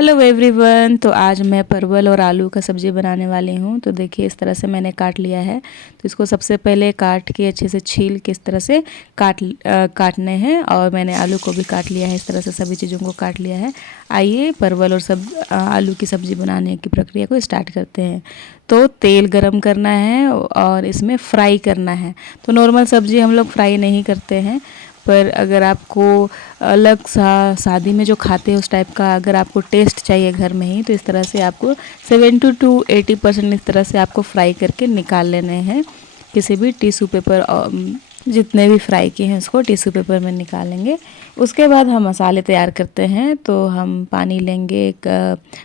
Hello everyone. तो आज मैं परवल और आलू का सब्ज़ी बनाने वाली हूँ। तो देखिए इस तरह से मैंने काट लिया है। तो इसको सबसे पहले काट के अच्छे से छील के इस तरह से काटने हैं। और मैंने आलू को भी काट लिया है, इस तरह से सभी चीज़ों को काट लिया है। आइए परवल और आलू की सब्ज़ी बनाने की प्रक्रिया को स्टार्ट करते हैं। तो तेल गरम करना है और इसमें फ्राई करना है। तो नॉर्मल सब्ज़ी हम लोग फ्राई नहीं करते हैं, पर अगर आपको अलग सा शादी में जो खाते हैं उस टाइप का अगर आपको टेस्ट चाहिए घर में ही, तो इस तरह से आपको 70 to 80% इस तरह से आपको फ्राई करके निकाल लेने हैं। किसी भी टिश्यू पेपर, जितने भी फ्राई किए हैं उसको टिश्यू पेपर में निकालेंगे। उसके बाद हम मसाले तैयार करते हैं। तो हम पानी लेंगे एक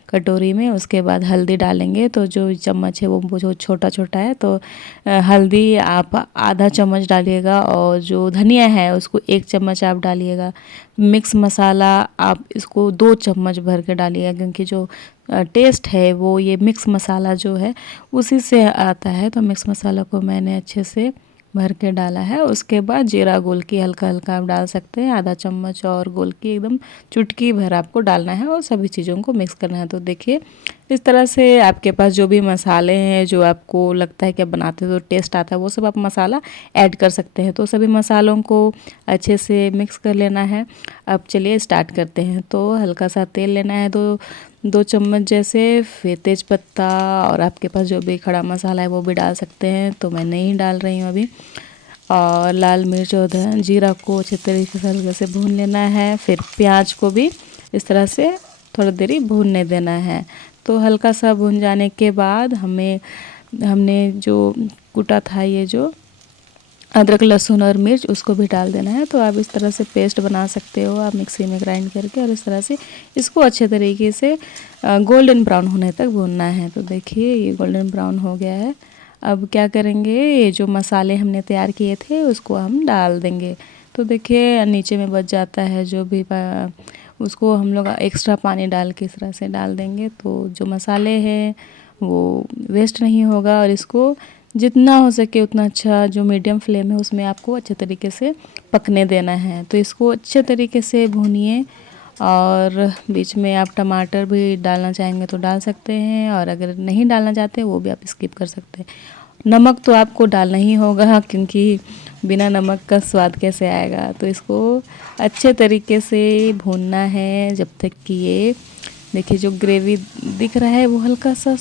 कटोरी में, उसके बाद हल्दी डालेंगे। तो जो चम्मच है वो जो छोटा छोटा है, तो हल्दी आप आधा चम्मच डालिएगा और जो धनिया है उसको 1 चम्मच आप डालिएगा। मिक्स मसाला आप इसको 2 चम्मच भर के डालिएगा, क्योंकि जो टेस्ट है वो ये मिक्स मसाला जो है उसी से आता है। तो मिक्स मसाला को मैंने अच्छे से भर के डाला है। उसके बाद जीरा गोलकी हल्का हल्का आप डाल सकते हैं, आधा चम्मच, और गोलकी एकदम चुटकी भर आपको डालना है और सभी चीज़ों को मिक्स करना है। तो देखिए इस तरह से आपके पास जो भी मसाले हैं, जो आपको लगता है कि आप बनाते हो तो टेस्ट आता है, वो सब आप मसाला ऐड कर सकते हैं। तो सभी मसालों को अच्छे से मिक्स कर लेना है। अब चलिए स्टार्ट करते हैं। तो हल्का सा तेल लेना है, 2 चम्मच जैसे, फिर तेज पत्ता, और आपके पास जो भी खड़ा मसाला है वो भी डाल सकते हैं, तो मैं नहीं डाल रही हूँ अभी। और लाल मिर्च और जीरा को अच्छे तरीके से हल्के से भून लेना है। फिर प्याज को भी इस तरह से थोड़ी देरी भूनने देना है। तो हल्का सा भून जाने के बाद हमने जो कूटा था, ये जो अदरक लहसुन और मिर्च, उसको भी डाल देना है। तो आप इस तरह से पेस्ट बना सकते हो आप मिक्सी में ग्राइंड करके, और इस तरह से इसको अच्छे तरीके से गोल्डन ब्राउन होने तक भूनना है। तो देखिए ये गोल्डन ब्राउन हो गया है। अब क्या करेंगे, ये जो मसाले हमने तैयार किए थे उसको हम डाल देंगे। तो देखिए नीचे में बच जाता है जो भी उसको हम लोग एक्स्ट्रा पानी डाल के इस तरह से डाल देंगे। तो जो मसाले हैं वो वेस्ट नहीं होगा, और इसको जितना हो सके उतना अच्छा, जो मीडियम फ्लेम है उसमें आपको अच्छे तरीके से पकने देना है। तो इसको अच्छे तरीके से भूनिए, और बीच में आप टमाटर भी डालना चाहेंगे तो डाल सकते हैं, और अगर नहीं डालना चाहते वो भी आप स्किप कर सकते हैं। नमक तो आपको डालना ही होगा, क्योंकि बिना नमक का स्वाद कैसे आएगा। तो इसको अच्छे तरीके से भूनना है जब तक कि ये देखिए जो ग्रेवी दिख रहा है वो हल्का सा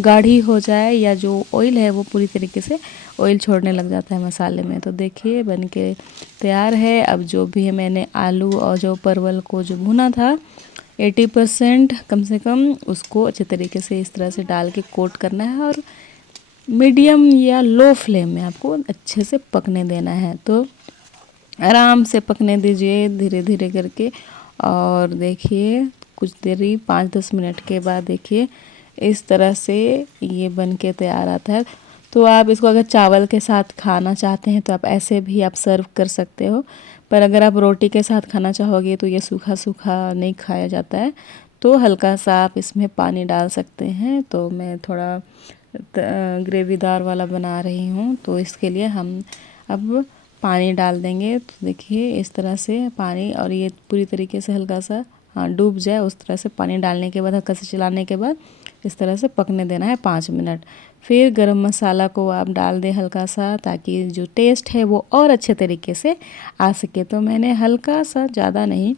गाढ़ी हो जाए, या जो ऑयल है वो पूरी तरीके से ऑयल छोड़ने लग जाता है मसाले में। तो देखिए बन के तैयार है। अब जो भी है मैंने आलू और जो परवल को जो भुना था 80% कम से कम, उसको अच्छे तरीके से इस तरह से डाल के कोट करना है, और मीडियम या लो फ्लेम में आपको अच्छे से पकने देना है। तो आराम से पकने दीजिए धीरे धीरे करके। और देखिए कुछ देरी 5-10 मिनट के बाद देखिए इस तरह से ये बन के तैयार आता है। तो आप इसको अगर चावल के साथ खाना चाहते हैं तो आप ऐसे भी आप सर्व कर सकते हो, पर अगर आप रोटी के साथ खाना चाहोगे तो ये सूखा सूखा नहीं खाया जाता है। तो हल्का सा आप इसमें पानी डाल सकते हैं। तो मैं थोड़ा ग्रेवीदार वाला बना रही हूँ, तो इसके लिए हम अब पानी डाल देंगे। तो देखिए इस तरह से पानी, और ये पूरी तरीके से हल्का सा डूब जाए उस तरह से पानी डालने के बाद हल्का से चलाने के बाद इस तरह से पकने देना है 5 मिनट। फिर गरम मसाला को आप डाल दें हल्का सा, ताकि जो टेस्ट है वो और अच्छे तरीके से आ सके। तो मैंने हल्का सा, ज़्यादा नहीं,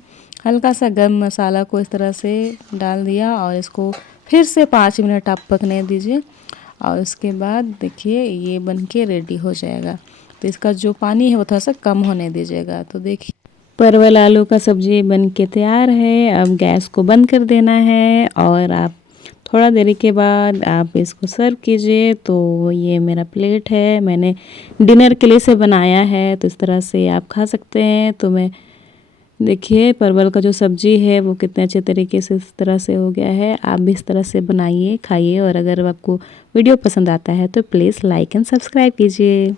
हल्का सा गरम मसाला को इस तरह से डाल दिया, और इसको फिर से 5 मिनट आप पकने दीजिए। और उसके बाद देखिए ये बनके रेडी हो जाएगा। तो इसका जो पानी है वो थोड़ा सा कम होने दीजिएगा। तो देखिए परवल आलू का सब्ज़ी बन के तैयार है। अब गैस को बंद कर देना है, और आप थोड़ा देरी के बाद आप इसको सर्व कीजिए। तो ये मेरा प्लेट है, मैंने डिनर के लिए से बनाया है, तो इस तरह से आप खा सकते हैं। तो मैं देखिए परवल का जो सब्ज़ी है वो कितने अच्छे तरीके से इस तरह से हो गया है। आप भी इस तरह से बनाइए, खाइए, और अगर आपको वीडियो पसंद आता है तो प्लीज़ लाइक एंड सब्सक्राइब कीजिए।